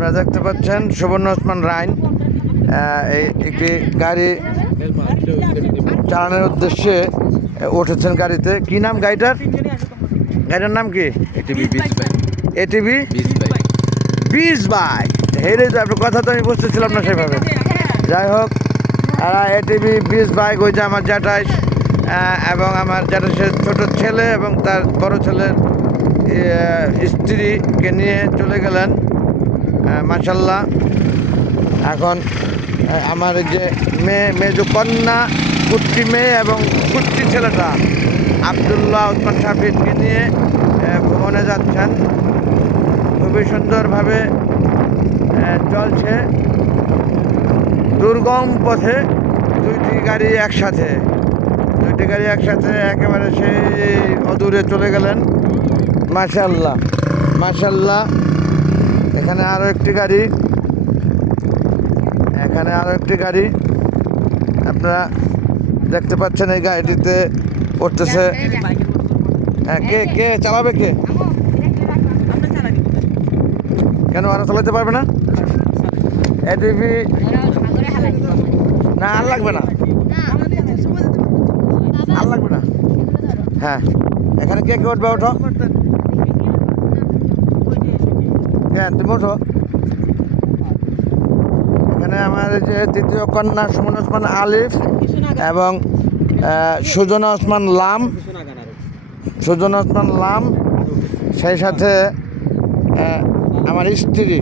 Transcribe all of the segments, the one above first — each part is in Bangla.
আপনারা দেখতে পাচ্ছেন সুবর্ণ ওসমান রাইন একটি গাড়ি চালানোর উদ্দেশ্যে উঠেছেন গাড়িতে। কি নাম গাড়িটার? গাড়িটার নাম কি? ATV 20 bike. হেরে তো আপনার কথা তো আমি বুঝতেছিলাম না সেভাবে। যাই হোক, এটিভি 20 বাইক ওই যে আমার জ্যাঠাই এবং আমার জ্যাঠাইয়ের ছোট ছেলে এবং তার বড় ছেলের স্ত্রীকে নিয়ে চলে গেলেন। মাশাল্লাহ। এখন আমার যে মেজো কন্যা, কুট্টি মেয়ে এবং কুট্টি ছেলেটা আবদুল্লাহ ওসমান শাফিদকে নিয়ে ভ্রমণে যাচ্ছেন। খুবই সুন্দরভাবে চলছে দুর্গম পথে। দুইটি গাড়ি একসাথে একেবারে সেই অদূরে চলে গেলেন। মাশাল্লাহ মাশাল্লাহ। এখানে আরও একটি গাড়ি আপনারা দেখতে পাচ্ছেন। এই গাড়িটিতে উঠতেছে। কে চালাবে? কেন আরো চালাতে পারবে না? এটিভি না, আর লাগবে না। হ্যাঁ, এখানে কে উঠবে? ওঠো। হ্যাঁ, তুমি ওঠো। এখানে আমার যে তৃতীয় কন্যা সুমন ওসমান আলিফ এবং সুজনা ওসমান লাম, সেই সাথে আমার স্ত্রী।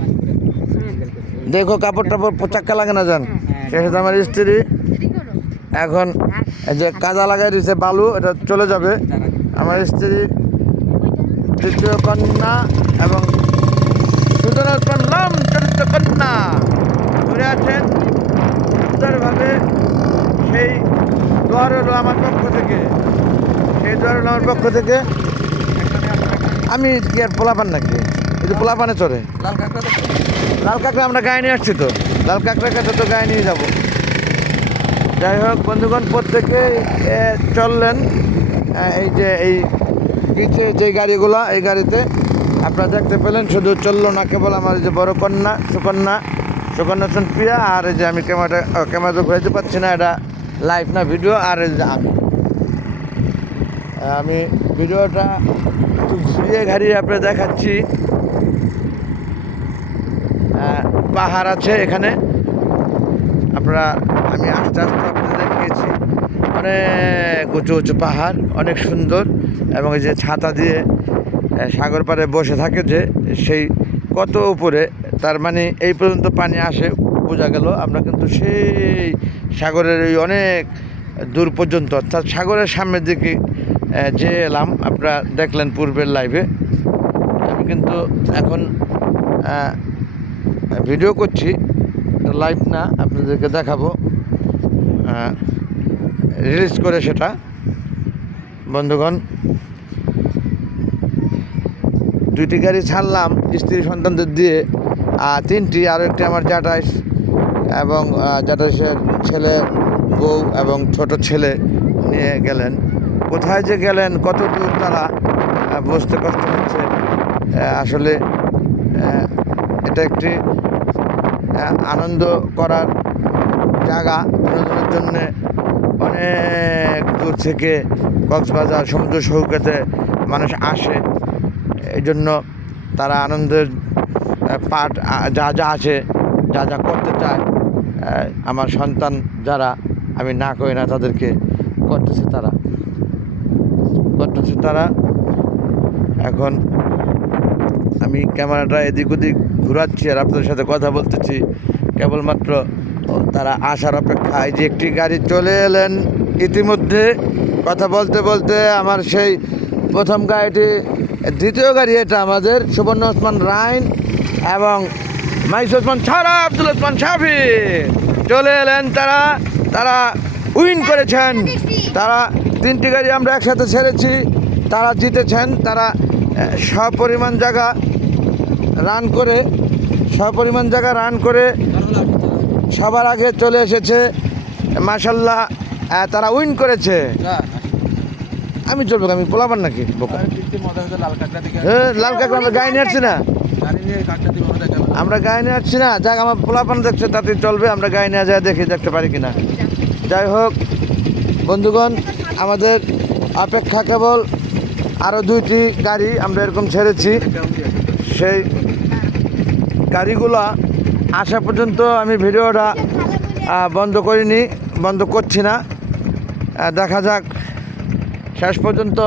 দেখো কাপড় চাক্কা লাগে না যান। সেই সাথে আমার স্ত্রী এখন যে কাদা লাগাই দিয়েছে বালু, এটা চলে যাবে। আমার স্ত্রী, তৃতীয় কন্যা এবং সুজনা ওসমান লাম চতুর্থ কন্যা ঘুরে আছেন সুন্দরভাবে। সেই দোয়ার হলো আমার পক্ষ থেকে। আমি কি আর পোলাপান নাকি? এই যে পোলাপানে চড়ে লাল কাঁকড়া আমরা গায়ে নিয়ে আসছি, তো লাল কাঁকড়ার কাছে তো গায়ে নিয়ে যাবো। যাই হোক বন্ধুগণ, প্রত্যেকে চললেন। এই নিচে যে গাড়িগুলো, এই গাড়িতে আপনারা দেখতে পেলেন শুধু চললো না কেবল আমার যে বড় কন্যা সুকন্যা হোসেন প্রিয়া, আর এই যে আমি ক্যামেরা ঘুরাইতে পারছি না, এটা লাইভ না ভিডিও। আর এই যে আমি ভিডিওটা একটু ঘাড়িয়ে আপনারা দেখাচ্ছি। পাহাড় আছে এখানে, আমি আস্তে আপনাদের দেখিয়েছি। অনেক উঁচু পাহাড়, অনেক সুন্দর। এবং এই যে ছাতা দিয়ে সাগর পাড়ে বসে থাকে যে, সেই কত উপরে, তার মানে এই পর্যন্ত পানি আসে বোঝা গেল। আমরা কিন্তু সেই সাগরের এই অনেক দূর পর্যন্ত, অর্থাৎ সাগরের সামনের দিকে যে এলাম। আপনারা দেখলেন পূর্বের লাইভে। আমি কিন্তু এখন ভিডিও করছি, লাইভ না, আপনাদেরকে দেখাবো রিলিজ করে সেটা। বন্ধুগণ, দুইটি গাড়ি ছাড়লাম স্ত্রী সন্তানদের দিয়ে, তিনটি, আরও একটি আমার জ্যাঠাইশ এবং জ্যাঠাইশের ছেলে, বউ এবং ছোট ছেলে নিয়ে গেলেন। কোথায় যে গেলেন, কত দূর তারা বুঝতে কষ্ট হচ্ছে। আসলে এটা একটি আনন্দ করার জায়গা। বিনোদনের জন্যে অনেক দূর থেকে কক্সবাজার সমুদ্র সৈকতে মানুষ আসে। এই জন্য তারা আনন্দের পাঠ যা আছে, যা করতে চায়, আমার সন্তান যারা, আমি না করি না, তাদেরকে করতেছে তারা। এখন আমি ক্যামেরাটা এদিক ওদিক ঘুরাচ্ছি আর আপনাদের সাথে কথা বলতেছি। কেবলমাত্র তারা আসার অপেক্ষায়। যে একটি গাড়ি চলে এলেন ইতিমধ্যে। কথা বলতে বলতে আমার সেই প্রথম গাড়িটি, দ্বিতীয় গাড়ি এটা আমাদের সুবর্ণ ওসমান রাইন এবং মাইস ওসমান ছাড়া আব্দুল ওসমান শাফি চলে এলেন। তারা উইন করেছেন। তারা তিনটি গাড়ি আমরা একসাথে ছেড়েছি, তারা জিতেছেন। তারা সপরিমাণ জায়গা রান করে সবার আগে চলে এসেছে। মাশাল্লাহ, তারা উইন করেছে। আমি চলবো, আমি পোলাবার নাকি? লাল কাঁকড়া আমরা গায়ে নিয়ে আসছি না। আমরা গায়ে নিয়ে আসছি না, যাক আমার পোলাপান দেখছে তাতে চলবে, আমরা গায়ে নিয়ে যায় দেখতে পারি কিনা। যাই হোক বন্ধুগণ, আমাদের অপেক্ষা কেবল আরও 2টি গাড়ি আমরা এরকম ছেড়েছি। সেই গাড়িগুলো আসা পর্যন্ত আমি ভিডিওটা বন্ধ করছি না। দেখা যাক শেষ পর্যন্ত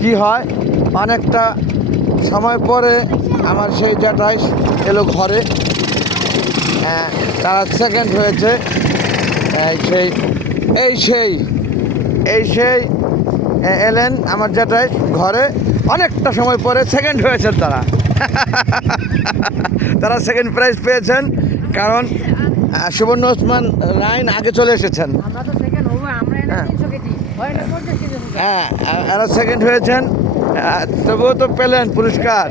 কি হয়। অনেকটা সময় পরে আমার সেই জ্যাঠাই এলো ঘরে, তারা সেকেন্ড হয়েছে। সেই এলেন আমার জ্যাঠাই ঘরে, অনেকটা সময় পরে সেকেন্ড হয়েছেন তারা। তারা সেকেন্ড প্রাইজ পেয়েছেন, কারণ সুবর্ণ ওসমান রাইন আগে চলে এসেছেন। হ্যাঁ, এরা সেকেন্ড হয়েছেন, তবুও তো পেলেন পুরস্কার।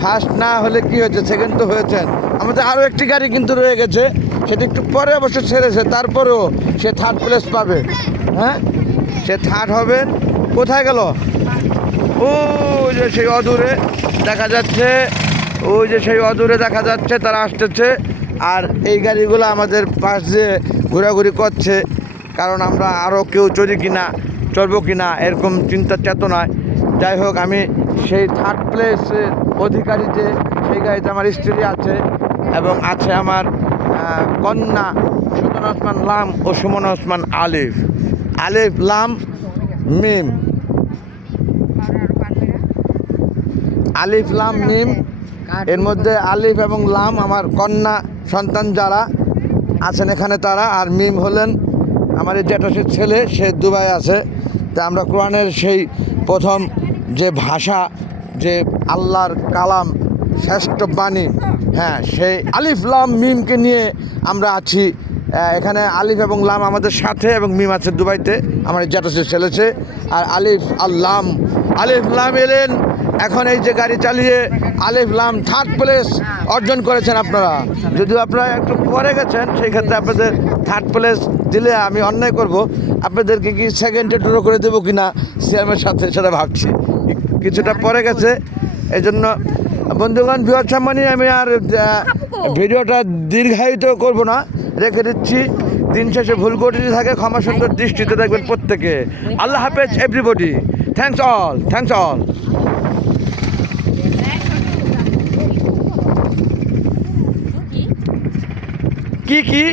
ফার্স্ট না হলে কি হয়েছে, সেকেন্ড তো হয়েছেন। আমাদের আরও একটি গাড়ি কিন্তু রয়ে গেছে, সেটা একটু পরে অবশ্য ছেড়েছে, তারপরেও সে থার্ড প্লেস পাবে। হ্যাঁ, সে থার্ড হবে। কোথায় গেল? ওই যে সেই অদূরে দেখা যাচ্ছে, তারা আসতেছে। আর এই গাড়িগুলো আমাদের পাশ দিয়ে ঘোরাঘুরি করছে, কারণ আমরা আরও কেউ চলবো কিনা এরকম চিন্তা চেতনায়। যাই হোক, আমি সেই থার্ড প্লেসের অধিকারীতে সেই গাড়িতে আমার স্ত্রী আছে এবং আছে আমার কন্যা সুমন ওসমান লাম ও সুমন ওসমান আলিফ লাম মিম। আলিফ লাম মিম, এর মধ্যে আলিফ এবং লাম আমার কন্যা সন্তান যারা আছেন এখানে তারা, আর মিম হলেন আমার এই জ্যাঠাশের ছেলে, সে দুবাই আছে। তা আমরা কোরআনের সেই প্রথম যে ভাষা, যে আল্লাহর কালাম, শ্রেষ্ঠ বাণী, হ্যাঁ, সেই আলিফ লাম মিমকে নিয়ে আমরা আছি এখানে। আলিফ এবং লাম আমাদের সাথে, এবং মিম আছে দুবাইতে, আমার জ্যাঠাশের ছেলেছে। আর আলিফ লাম এলেন এখন এই যে গাড়ি চালিয়ে আলিফ লাম থার্ড প্লেস অর্জন করেছেন আপনারা। যদিও আপনারা একটু পরে গেছেন, সেই ক্ষেত্রে আপনাদের থার্ড প্লেস দিলে আমি অন্যায় করব, আপনাদেরকে কি সেকেন্ডে ড্র করে দেবো কিনা সিএমের সাথে, সেটা ভাবছি। কিছুটা পরে গেছে, এই জন্য বন্ধুগণ ভিউয়ার সম্মানী আমি আর ভিডিওটা দীর্ঘায়িত করব না, রেখে দিচ্ছি। দিন শেষে ভুল করে যদি থাকে ক্ষমা সুন্দর দৃষ্টিতে দেখবেন প্রত্যেকে। আল্লাহ হাফেজ এভরিবডি, থ্যাংকস অল। কি